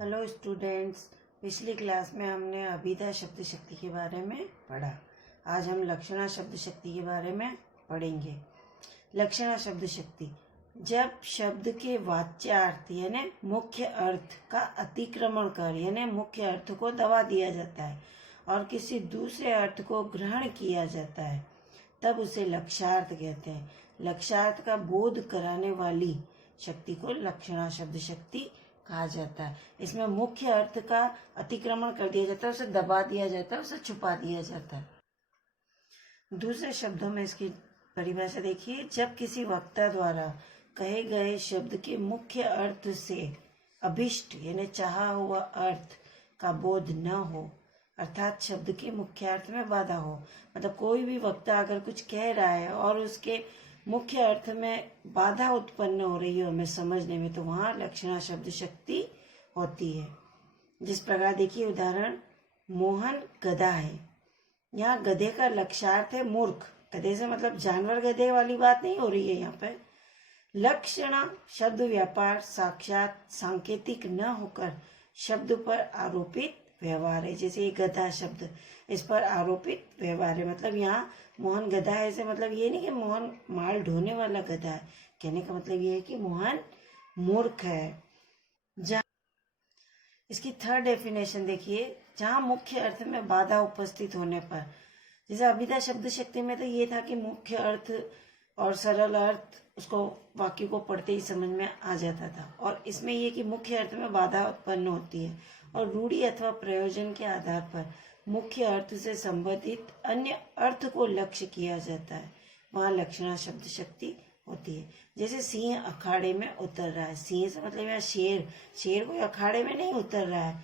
Hello students. पिछली class में हमने अभिधा शब्द शक्ति के बारे में पढ़ा। आज हम लक्षणा शब्द शक्ति के बारे में पढ़ेंगे। लक्षणा शब्द शक्ति, जब शब्द के वाच्यार्थ यानी मुख्य अर्थ का अतिक्रमण कर यानी मुख्य अर्थ को दबा दिया जाता है और किसी दूसरे अर्थ को ग्रहण किया जाता है, तब उसे लक्ष्यार्थ कहते हैं। लक्ष्यार्थ का बोध कराने वाली शक्ति को लक्षणा शब्द शक्ति कहा जाता है। इसमें मुख्य अर्थ का अतिक्रमण कर दिया जाता है, उसे दबा दिया जाता है, उसे छुपा दिया जाता है। दूसरे शब्दों में इसकी परिभाषा देखिए, जब किसी वक्ता द्वारा कहे गए शब्द के मुख्य अर्थ से अभिष्ट यानी चाहा हुआ अर्थ का बोध न हो, अर्थात शब्द के मुख्य अर्थ में बाधा हो। मतलब कोई भी वक्ता अगर कुछ कह रहा है और उसके मुख्य अर्थ में बाधा उत्पन्न हो रही है हमें समझने में, तो वहां लक्षणा शब्द शक्ति होती है। जिस प्रकार देखिए उदाहरण, मोहन गधा है। यहाँ गधे का लक्ष्यार्थ है मूर्ख। गधे से मतलब जानवर गधे वाली बात नहीं हो रही है। यहाँ पे लक्षणा शब्द व्यापार साक्षात सांकेतिक न होकर शब्द पर आरोपित व्यवहार है। जैसे ये गधा शब्द, इस पर आरोपित व्यवहार है। मतलब यहाँ मोहन गधा है से मतलब ये नहीं कि मोहन माल ढोने वाला गधा है। कहने का मतलब ये है कि मोहन मूर्ख है। जहाँ इसकी थर्ड डेफिनेशन देखिए, जहाँ मुख्य अर्थ में बाधा उपस्थित होने पर, जैसे अभिधा शब्द शक्ति में तो ये था कि मुख्य अर्थ और सरल अर्थ उसको वाक्य को पढ़ते ही समझ में आ जाता था, और इसमें ये कि मुख्य अर्थ में बाधा उत्पन्न होती है और रूढ़ि अथवा प्रयोजन के आधार पर मुख्य अर्थ से संबंधित अन्य अर्थ को लक्ष्य किया जाता है, वहाँ लक्षणा शब्द शक्ति होती है। जैसे सिंह अखाड़े में उतर रहा है। सिंह से मतलब यहाँ शेर कोई अखाड़े में नहीं उतर रहा है,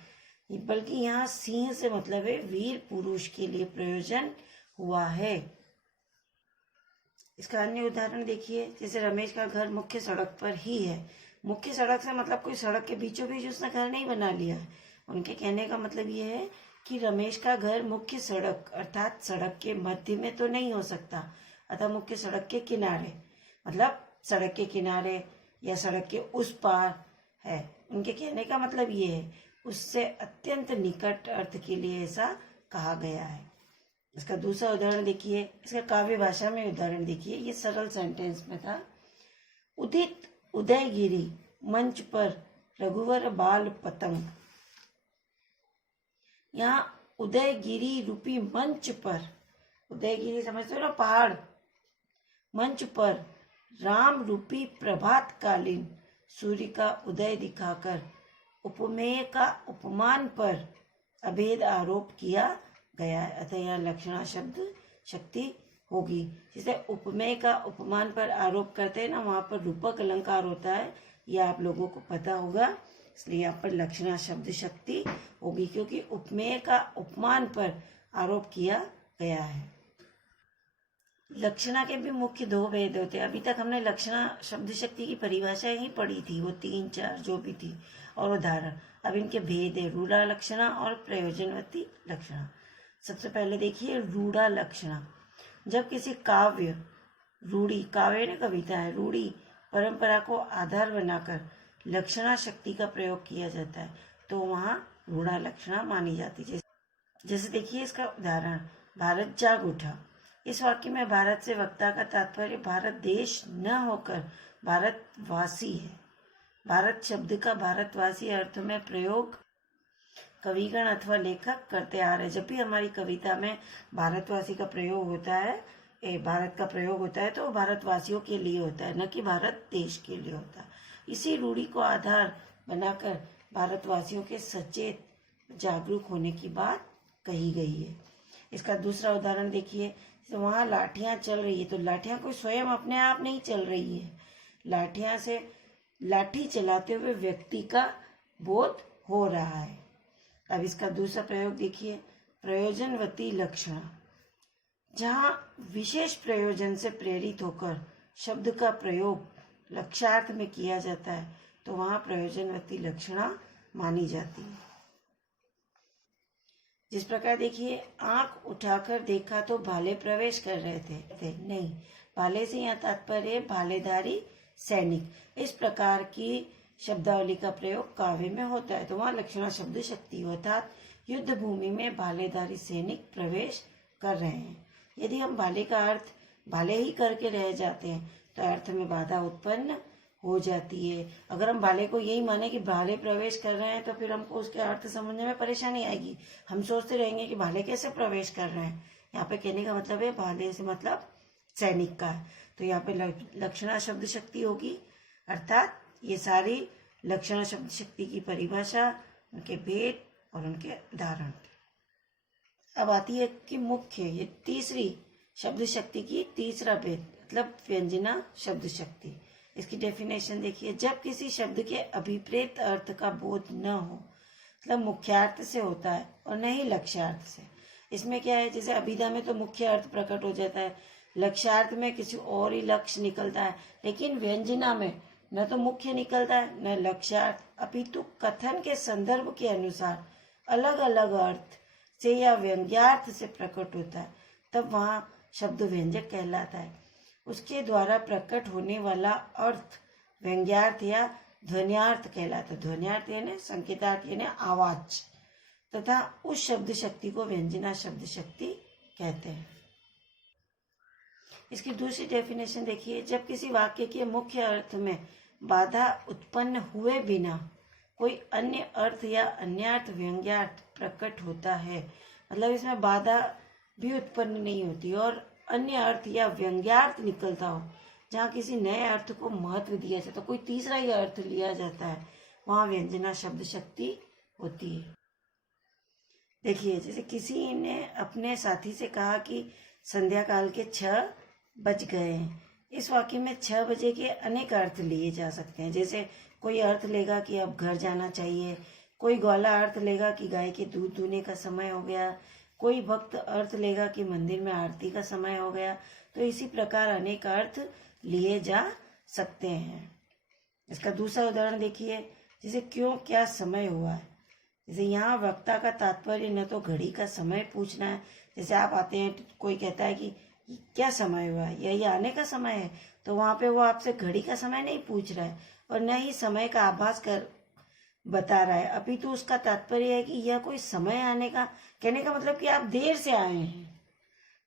बल्कि यहाँ सिंह से मतलब है वीर पुरुष के लिए प्रयोजन हुआ है। इसका अन्य उदाहरण देखिए, जैसे रमेश का घर मुख्य सड़क पर ही है। मुख्य सड़क से मतलब कोई सड़क के बीचों बीच उसने घर नहीं बना लिया है। उनके कहने का मतलब ये है कि रमेश का घर मुख्य सड़क अर्थात सड़क के मध्य में तो नहीं हो सकता, अतः मुख्य सड़क के किनारे, मतलब सड़क के किनारे या सड़क के उस पार है। उनके कहने का मतलब ये है, उससे अत्यंत निकट अर्थ के लिए ऐसा कहा गया है। इसका दूसरा उदाहरण देखिए, इसका काव्य भाषा में उदाहरण देखिए, ये सरल सेंटेंस में था। उदित उदयगिरी मंच पर रघुवर बाल पतंग। यहाँ उदयगिरी रूपी मंच पर, उदयगिरी समझते हो ना, पहाड़, मंच पर राम रूपी प्रभात कालीन सूर्य का उदय दिखाकर उपमेय का उपमान पर अभेद आरोप किया गया है, अतः यहाँ लक्षणा शब्द शक्ति होगी। जैसे उपमेय का उपमान पर आरोप करते हैं ना, वहां पर रूपक अलंकार होता है, यह आप लोगों को पता होगा, इसलिए यहाँ पर लक्षणा शब्द शक्ति होगी, क्योंकि उपमेय का उपमान पर आरोप किया गया है। लक्षणा के भी मुख्य दो भेद होते हैं। अभी तक हमने लक्षणा शब्द शक्ति की परिभाषा ही पढ़ी थी, वो 3-4 जो भी थी, और उदाहरण। अब इनके भेद है, रूढ़ा लक्षणा और प्रयोजनवती लक्षणा। सबसे पहले देखिए रूढ़ा लक्षणा। जब किसी काव्य, रूढ़ी काव्य ने कविता है, रूढ़ी परंपरा को आधार बनाकर लक्षणा शक्ति का प्रयोग किया जाता है, तो वहाँ रूढ़ा लक्षणा मानी जाती है। जैसे देखिए इसका उदाहरण, भारत जाग उठा। इस वाक्य में भारत से वक्ता का तात्पर्य भारत देश न होकर भारतवासी है। भारत शब्द का भारतवासी अर्थ में प्रयोग कविगण अथवा लेखक करते आ रहे। जब भी हमारी कविता में भारतवासी का प्रयोग होता है, भारत का प्रयोग होता है, तो भारतवासियों के लिए होता है, न कि भारत देश के लिए होता है। इसी रूढ़ी को आधार बनाकर भारतवासियों के सचेत जागरूक होने की बात कही गई है। इसका दूसरा उदाहरण देखिए, तो वहाँ लाठियाँ चल रही है, तो लाठियाँ कोई स्वयं अपने आप नहीं चल रही है, लाठियाँ से लाठी चलाते हुए व्यक्ति का बोध हो रहा है। अब इसका दूसरा प्रयोग देखिए, प्रयोजनवती लक्षणा। जहाँ विशेष प्रयोजन से प्रेरित होकर शब्द का प्रयोग लक्ष्यार्थ में किया जाता है, तो वहाँ प्रयोजनवती लक्षणा मानी जाती है। जिस प्रकार देखिए, आंख उठाकर देखा तो भाले प्रवेश कर रहे थे, नहीं, भाले से यहाँ तात्पर्य भालेधारी सैनिक। इस प्रकार की शब्दावली का प्रयोग काव्य में होता है, तो वहाँ लक्षणा शब्द शक्ति अर्थात युद्ध भूमि में भालेधारी सैनिक प्रवेश कर रहे हैं। यदि हम भाले का अर्थ भाले ही करके रह जाते हैं तो अर्थ में बाधा उत्पन्न हो जाती है। अगर हम भाले को यही माने कि भाले प्रवेश कर रहे हैं तो फिर हमको उसके अर्थ समझने में परेशानी आएगी। हम सोचते रहेंगे कि भाले कैसे प्रवेश कर रहे हैं। यहाँ पे कहने का मतलब है भाले से मतलब सैनिक का है, तो यहाँ पे लक्षणा शब्द शक्ति होगी, अर्थात ये सारी लक्षणा शब्द शक्ति की परिभाषा, उनके भेद और उनके उदाहरण। अब आती है कि मुख्य, ये तीसरी शब्द शक्ति की तीसरा भेद मतलब व्यंजना शब्द शक्ति। इसकी डेफिनेशन देखिए, जब किसी शब्द के अभिप्रेत अर्थ का बोध न हो, मतलब मुख्यार्थ से होता है और न ही लक्ष्यार्थ से। इसमें क्या है, जैसे अभिधा में तो मुख्य अर्थ प्रकट हो जाता है, लक्ष्यार्थ में किसी और ही लक्ष्य निकलता है, लेकिन व्यंजना में न तो मुख्य निकलता है न लक्ष्यार्थ, अपितु कथन के संदर्भ के अनुसार अलग अलग अर्थ से या व्यंग्यार्थ से प्रकट होता है, तब वहाँ शब्द व्यंजक कहलाता है। उसके द्वारा प्रकट होने वाला अर्थ व्यंग्यार्थ या ध्वन्यार्थ कहलाता है। ध्वन्यार्थ यानी संकेतार्थ यानी आवाज, तथा उस शब्द शक्ति को व्यंजना शब्द शक्ति कहते हैं। इसकी दूसरी डेफिनेशन देखिए, जब किसी वाक्य के मुख्य अर्थ में बाधा उत्पन्न हुए बिना कोई अन्य अर्थ या अन्यार्थ व्यंग्यार्थ प्रकट होता है, मतलब इसमें बाधा भी उत्पन्न नहीं होती और अन्य अर्थ या व्यंग्यार्थ निकलता हो, जहाँ किसी नए अर्थ को महत्व दिया जाता, कोई तीसरा ही अर्थ लिया जाता है, वहाँ व्यंजना शब्द शक्ति होती है। देखिए, जैसे किसी ने अपने साथी से कहा कि संध्या काल के 6 बज गए हैं। इस वाक्य में 6 बजे के अनेक अर्थ लिए जा सकते हैं। जैसे कोई अर्थ लेगा कि अब घर जाना चाहिए, कोई ग्वाला अर्थ लेगा कि गाय के दूध दूहने का समय हो गया, कोई भक्त अर्थ लेगा कि मंदिर में आरती का समय हो गया। तो इसी प्रकार अनेक अर्थ लिए जा सकते हैं। इसका दूसरा उदाहरण देखिए, जैसे क्यों क्या समय हुआ है। जैसे यहाँ वक्ता का तात्पर्य न तो घड़ी का समय पूछना है, जैसे आप आते हैं कोई कहता है कि क्या समय हुआ है या ये आने का समय है, तो वहाँ पे वो आपसे घड़ी का समय नहीं पूछ रहा है और न ही समय का आभास कर बता रहा है, अपितु उसका तात्पर्य है कि यह कोई समय आने का, कहने का मतलब कि आप देर से आए हैं।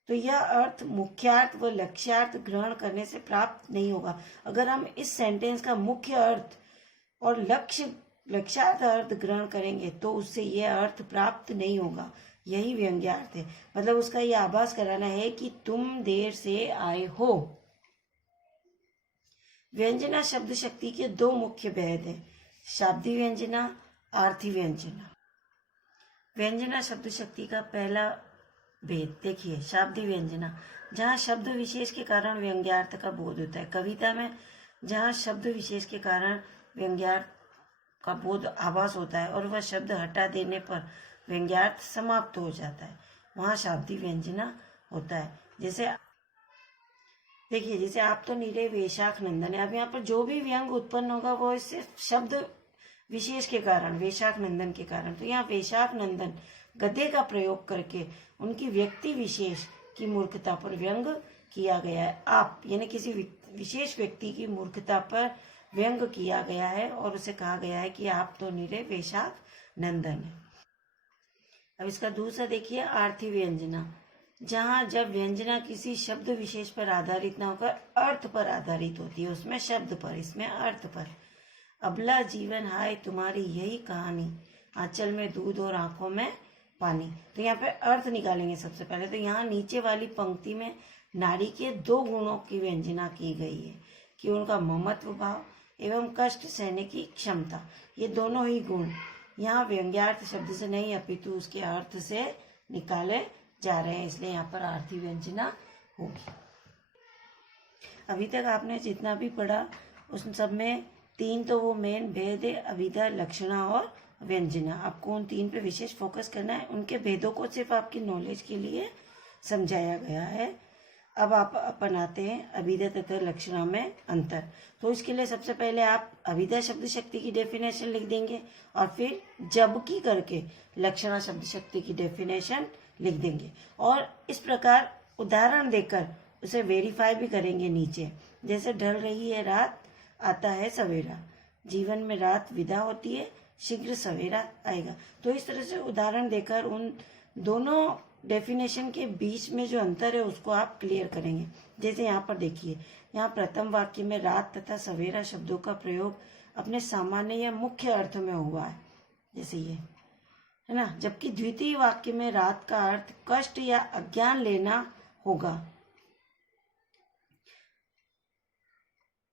तो यह अर्थ मुख्यार्थ व लक्ष्यार्थ ग्रहण करने से प्राप्त नहीं होगा। अगर हम इस सेंटेंस का मुख्य अर्थ और लक्ष्यार्थ अर्थ ग्रहण करेंगे तो उससे यह अर्थ प्राप्त नहीं होगा। यही व्यंग्यार्थ है, मतलब उसका यह आभास कराना है कि तुम देर से आए हो। व्यंजना शब्द शक्ति के 2 मुख्य भेद हैं, शाब्दी व्यंजना, आर्थी व्यंजना। व्यंजना शब्द शक्ति का पहला भेद देखिए, शाब्दी व्यंजना, जहाँ शब्द विशेष के कारण व्यंग्यार्थ का बोध होता है। कविता में जहाँ शब्द विशेष के कारण व्यंग्यार्थ का बोध आभास होता है और वह शब्द हटा देने पर व्यंग्यार्थ समाप्त हो जाता है, वहाँ शाब्दी व्यंजना होता है। जैसे देखिए, जैसे आप तो नीरे वैशाख नंदन है, अब यहाँ पर जो भी व्यंग उत्पन्न होगा वो इससे शब्द विशेष के कारण, वैशाख नंदन के कारण। तो यहाँ वैशाख नंदन गधे का प्रयोग करके उनकी व्यक्ति विशेष की मूर्खता पर व्यंग किया गया है। आप यानी किसी विशेष व्यक्ति की मूर्खता पर व्यंग किया गया है और उसे कहा गया है कि आप तो नीरे वैशाख नंदन है। अब इसका दूसरा देखिए, आर्थी व्यंजना, जहाँ जब व्यंजना किसी शब्द विशेष पर आधारित न होकर अर्थ पर आधारित होती है, उसमें शब्द पर, इसमें अर्थ पर। अबला जीवन हाय तुम्हारी यही कहानी, आंचल में दूध और आंखों में पानी। तो यहाँ पे अर्थ निकालेंगे सबसे पहले। तो यहाँ नीचे वाली पंक्ति में नारी के 2 गुणों की व्यंजना की गई है कि उनका ममत्व भाव एवं कष्ट सहने की क्षमता। ये दोनों ही गुण यहाँ व्यंग्यार्थ शब्द से नहीं अपितु उसके अर्थ से निकाले जा रहे हैं, इसलिए यहाँ पर आर्थी व्यंजना होगी। अभी तक आपने जितना भी पढ़ा उस सब में 3 तो वो मेन भेद है, अभिधा, लक्षणा और व्यंजना। आपको उन 3 पे विशेष फोकस करना है। उनके भेदों को सिर्फ आपकी नॉलेज के लिए समझाया गया है। अब आप अपनाते हैं अभिधा तथा लक्षणा में अंतर। तो इसके लिए सबसे पहले आप अभिधा शब्द शक्ति की डेफिनेशन लिख देंगे और फिर जबकि करके लक्षणा शब्द शक्ति की डेफिनेशन लिख देंगे और इस प्रकार उदाहरण देकर उसे वेरीफाई भी करेंगे नीचे। जैसे ढल रही है रात, आता है सवेरा, जीवन में रात विदा होती है, शीघ्र सवेरा आएगा। तो इस तरह से उदाहरण देकर उन दोनों डेफिनेशन के बीच में जो अंतर है उसको आप क्लियर करेंगे। जैसे यहाँ पर देखिए, यहाँ प्रथम वाक्य में रात तथा सवेरा शब्दों का प्रयोग अपने सामान्य या मुख्य अर्थ में हुआ है, जैसे ये है ना, जबकि द्वितीय वाक्य में रात का अर्थ कष्ट या अज्ञान लेना होगा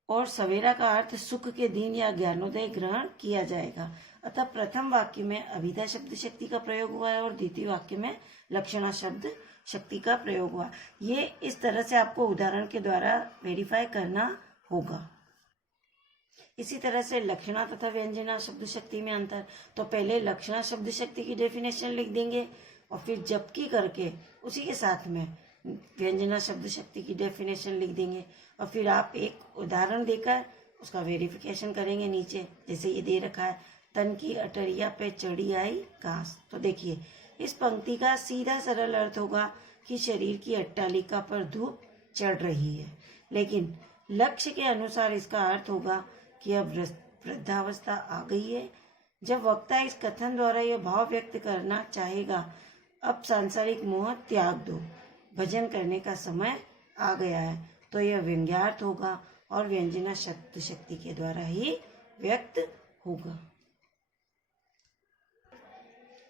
और सवेरा का अर्थ सुख के दिन या ज्ञानोदय ग्रहण किया जाएगा। अतः प्रथम वाक्य में अभिधा शब्द शक्ति का प्रयोग हुआ है और द्वितीय वाक्य में लक्षणा शब्द शक्ति का प्रयोग हुआ। ये इस तरह से आपको उदाहरण के द्वारा वेरीफाई करना होगा। इसी तरह से लक्षणा तथा व्यंजना शब्द शक्ति में अंतर, तो पहले लक्षणा शब्द शक्ति की डेफिनेशन लिख देंगे और फिर जबकि करके उसी के साथ में व्यंजना शब्द शक्ति की डेफिनेशन लिख देंगे और फिर आप एक उदाहरण देकर उसका वेरिफिकेशन करेंगे नीचे। जैसे ये दे रखा है, तन की अटरिया पे चढ़ी आई घास। तो देखिए, इस पंक्ति का सीधा सरल अर्थ होगा कि शरीर की अट्टालिका पर धूप चढ़ रही है, लेकिन लक्ष्य के अनुसार इसका अर्थ होगा कि अब वृद्धावस्था आ गई है। जब वक्ता इस कथन द्वारा यह भाव व्यक्त करना चाहेगा, अब सांसारिक मोह त्याग दो, भजन करने का समय आ गया है, तो यह व्यंग्यार्थ होगा और व्यंजना शब्द शक्ति के द्वारा ही व्यक्त होगा।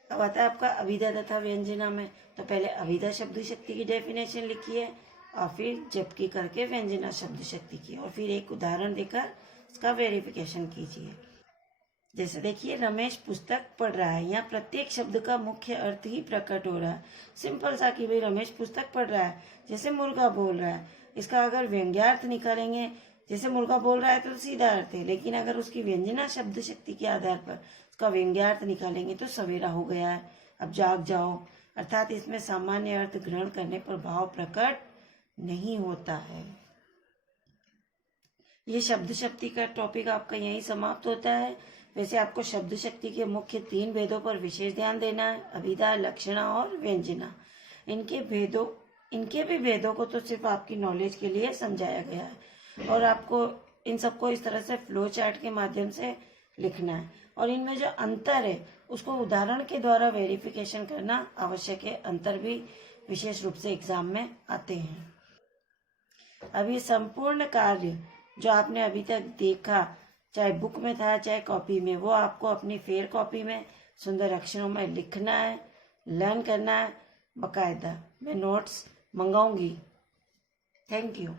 अब आता है आपका अभिधा तथा व्यंजना में, तो पहले अभिधा शब्द शक्ति की डेफिनेशन लिखिए और फिर जबकि करके व्यंजना शब्द शक्ति की और फिर एक उदाहरण देकर इसका वेरिफिकेशन कीजिए। जैसे देखिए, रमेश पुस्तक पढ़ रहा है, यहाँ प्रत्येक शब्द का मुख्य अर्थ ही प्रकट हो रहा है। सिंपल सा कि भाई रमेश पुस्तक पढ़ रहा है, जैसे मुर्गा बोल रहा है। इसका अगर व्यंग्यार्थ निकालेंगे, जैसे मुर्गा बोल रहा है तो सीधा अर्थ है, लेकिन अगर उसकी व्यंजना शब्द शक्ति के आधार पर उसका व्यंग्यार्थ निकालेंगे तो सवेरा हो गया है, अब जाग जाओ। अर्थात इसमें सामान्य अर्थ ग्रहण करने पर भाव प्रकट नहीं होता है। ये शब्द शक्ति का टॉपिक आपका यहीं समाप्त होता है। वैसे आपको शब्द शक्ति के मुख्य 3 भेदों पर विशेष ध्यान देना है, अभिधा, लक्षणा और व्यंजना। इनके भी भेदों को तो सिर्फ आपकी नॉलेज के लिए समझाया गया है और आपको इन सबको इस तरह से फ्लो चार्ट के माध्यम से लिखना है और इनमें जो अंतर है उसको उदाहरण के द्वारा वेरिफिकेशन करना आवश्यक है। अंतर भी विशेष रूप से एग्जाम में आते हैं। अब ये संपूर्ण कार्य जो आपने अभी तक देखा, चाहे बुक में था चाहे कॉपी में, वो आपको अपनी फेयर कॉपी में सुंदर अक्षरों में लिखना है, लर्न करना है। बाकायदा मैं नोट्स मंगाऊंगी। Thank you.